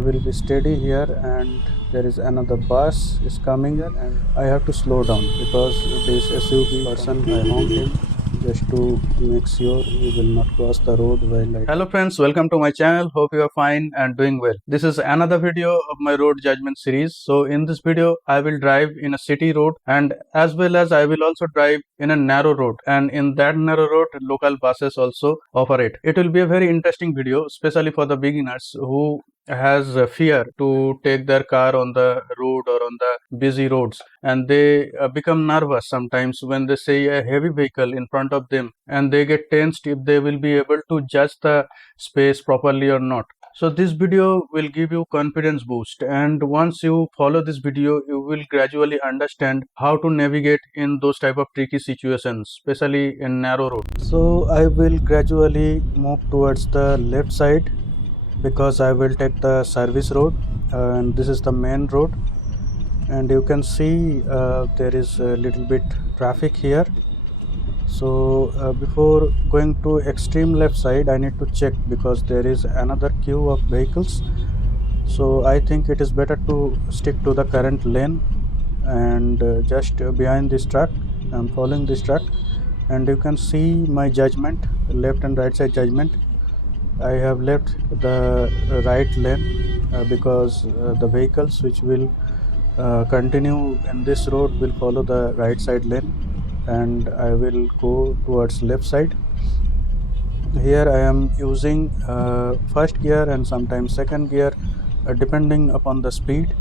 I will be steady here, and there is another bus is coming here, and I have to slow down because this SUV person, I honked him just to make sure he will not cross the road while I. Hello friends, welcome to my channel. Hope you are fine and doing well. This is another video of my road judgment series. So in this video I will drive in a city road, and as well as I will also drive in a narrow road, and in that narrow road local buses also operate. It will be a very interesting video, especially for the beginners who has a fear to take their car on the road or on the busy roads, and they become nervous sometimes when they see a heavy vehicle in front of them, and they get tensed if they will be able to judge the space properly or not. So this video will give you confidence boost, and once you follow this video you will gradually understand how to navigate in those type of tricky situations, especially in narrow road. So I will gradually move towards the left side because I will take the service road, and this is the main road, and you can see there is a little bit traffic here. So before going to extreme left side I need to check because there is another queue of vehicles. So I think it is better to stick to the current lane, and just behind this truck I'm following this truck, and you can see my judgment, left and right side judgment. I have left the right lane because the vehicles which will continue in this road will follow the right side lane, and I will go towards left side. Here I am using first gear and sometimes second gear depending upon the speed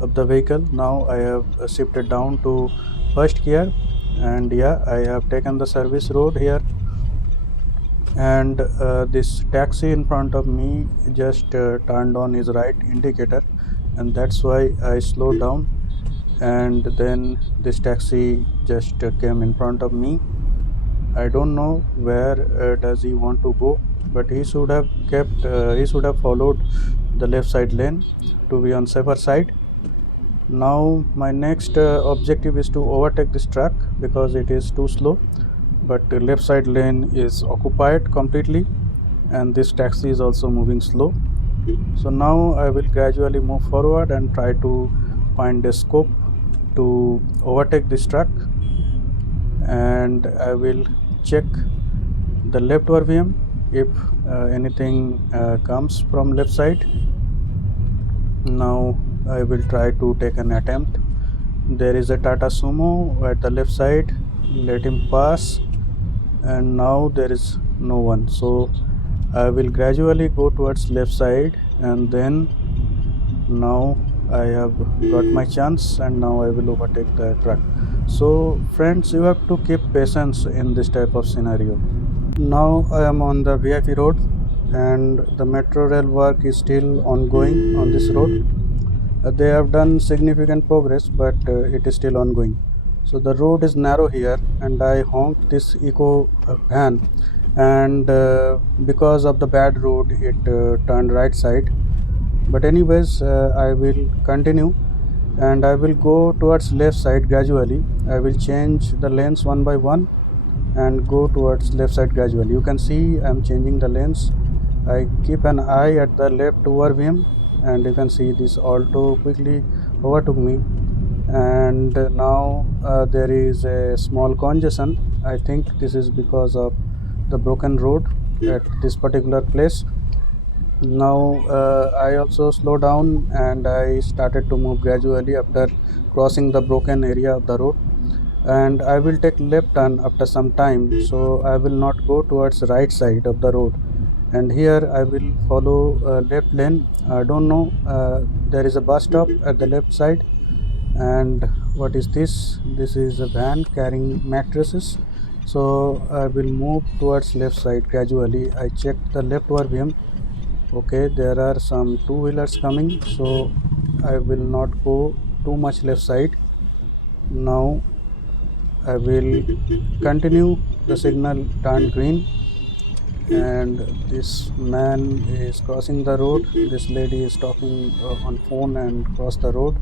of the vehicle. Now I have shifted down to first gear, and yeah, I have taken the service road here, and this taxi in front of me just turned on his right indicator, and that's why I slowed down, and then this taxi just came in front of me. I don't know where does he want to go, but he should have followed the left side lane to be on safer side. Now my next objective is to overtake this truck because it is too slow, but the left side lane is occupied completely, and this taxi is also moving slow. So now I will gradually move forward and try to find a scope to overtake this truck, and I will check the left RVM if anything comes from left side. Now I will try to take an attempt. There is a Tata Sumo at the left side, let him pass, and now there is no one. So I will gradually go towards left side, and then now I have got my chance, and now I will overtake the truck. So friends, you have to keep patience in this type of scenario. Now I am on the VIP road, and the metro rail work is still ongoing on this road. They have done significant progress, but it is still ongoing. So the road is narrow here, and I honked this eco van, and because of the bad road it turned right side. But anyways, I will continue, and I will go towards left side gradually. I will change the lanes one by one and go towards left side gradually. You can see I am changing the lanes. I keep an eye at the left RVM, and you can see this Alto quickly overtook me, and now there is a small congestion. I think this is because of the broken road at this particular place. Now I also slow down, and I started to move gradually after crossing the broken area of the road, and I will take left turn after some time, so I will not go towards right side of the road, and here I will follow left lane. I don't know, there is a bus stop at the left side, and what is this? This is a van carrying mattresses. So I will move towards left side gradually. I checked the left RVM. Okay, there are some two-wheelers coming, so I will not go too much left side. Now I will continue. The signal turned green, and this man is crossing the road. This lady is talking on phone and cross the road,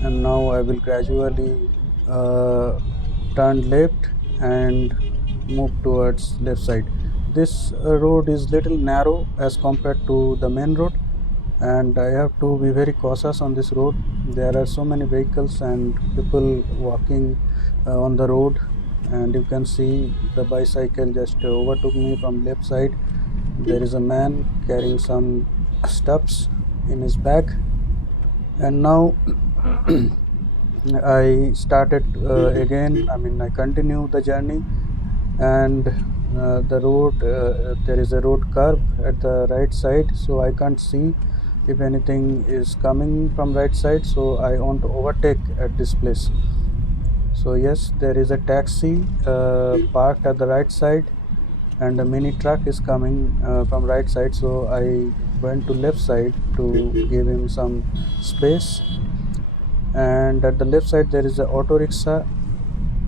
and now I will gradually turn left and move towards left side. This road is little narrow as compared to the main road, and I have to be very cautious on this road. There are so many vehicles and people walking on the road, and you can see the bicycle just overtook me from left side. There is a man carrying some stuffs in his bag, and now I started again. I mean, I continue the journey, and the road, there is a road curve at the right side, so I can't see if anything is coming from right side, so I want to overtake at this place. So yes, there is a taxi parked at the right side, and a mini truck is coming from right side, so I went to left side to give him some space. And at the left side there is a auto rickshaw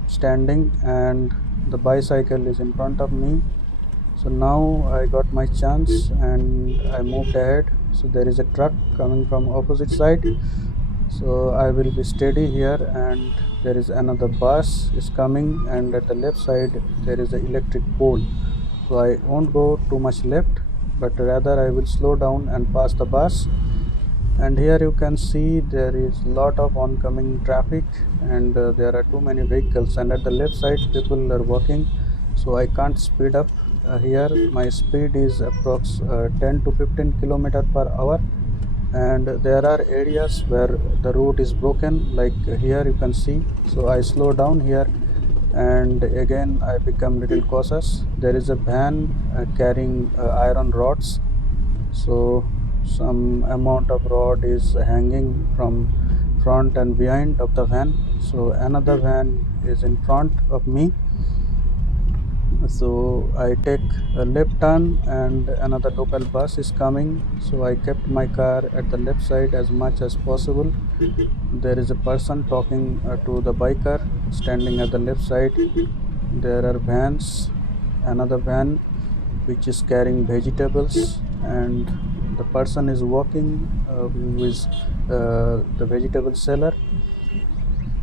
standing, and the bicycle is in front of me. So now I got my chance and I moved ahead. So there is a truck coming from opposite side, so I will be steady here. And there is another bus is coming, and at the left side there is an electric pole, so I won't go too much left, but rather I will slow down and pass the bus. And here you can see there is lot of oncoming traffic, and there are too many vehicles, and at the left side people are walking, so I can't speed up. Here my speed is approx 10 to 15 kilometer per hour, and there are areas where the road is broken, like here you can see, so I slow down here, and again I become little cautious. There is a van carrying iron rods, so some amount of rod is hanging from front and behind of the van. So another van is in front of me, so I take a left turn, and another local bus is coming, so I kept my car at the left side as much as possible. There is a person talking to the biker standing at the left side. There are vans, another van which is carrying vegetables, and the person is walking, who is the vegetable seller.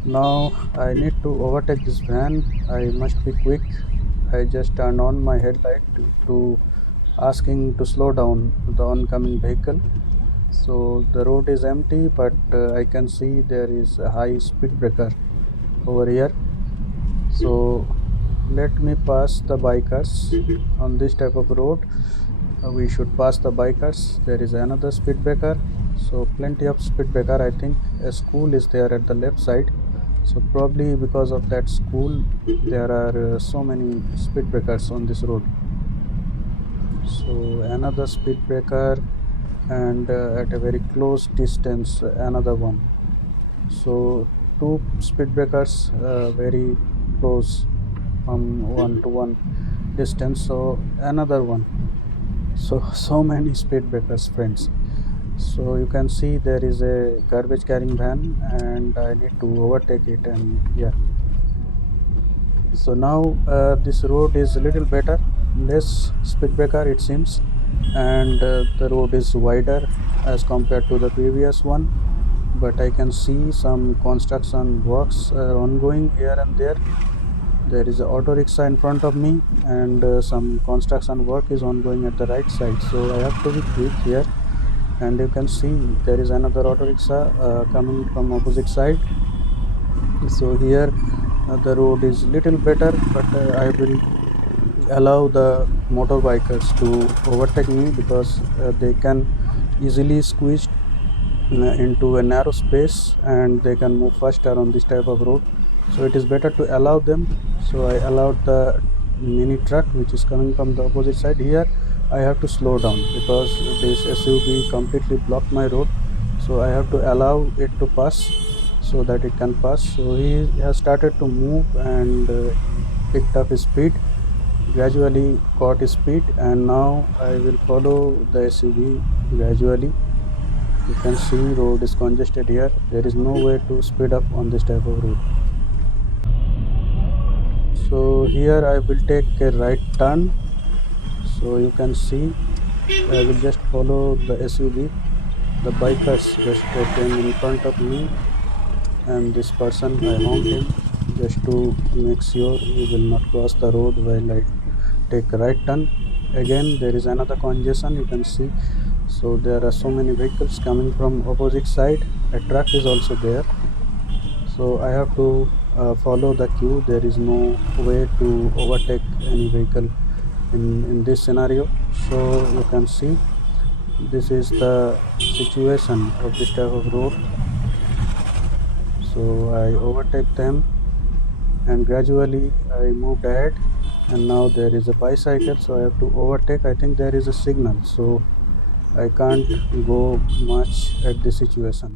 Now I need to overtake this van. I must be quick. I just turned on my headlight to asking to slow down the oncoming vehicle. So the road is empty, but I can see there is a high speed breaker over here. So let me pass the bikers on this type of road. We should pass the bikers. There is another speed breaker, so plenty of speed breaker. I think a school is there at the left side, so probably because of that school there are so many speed breakers on this road. So another speed breaker, and at a very close distance another one. So two speed breakers very close from one to one distance, so another one. So many speed breakers, friends. So you can see there is a garbage carrying van, and I need to overtake it. And yeah, so now this road is a little better, less speed breaker it seems, and the road is wider as compared to the previous one. But I can see some construction works are ongoing here and there. There is an auto rickshaw in front of me, and some construction work is ongoing at the right side, so I have to be quick here. And you can see there is another auto rickshaw coming from opposite side. So here the road is little better, but I will allow the motorbikers to overtake me, because they can easily squeeze into a narrow space, and they can move faster on this type of road. So it is better to allow them. So I allowed the mini truck which is coming from the opposite side. Here I have to slow down because this SUV completely blocked my road, so I have to allow it to pass so that it can pass. So he has started to move, and picked up his speed, gradually caught his speed, and now I will follow the SUV gradually. You can see road is congested here. There is no way to speed up on this type of road. So here I will take a right turn. So you can see I will just follow the SUV. The bikers just came in front of me, and this person, I honked him just to make sure he will not cross the road while I take a right turn. Again there is another congestion, you can see. So there are so many vehicles coming from opposite side. A truck is also there, so I have to follow the queue. There is no way to overtake any vehicle in this scenario. So you can see this is the situation of this type of road. So I overtake them and gradually I moved ahead, and now there is a bicycle, so I have to overtake. I think there is a signal, so I can't go much at this situation.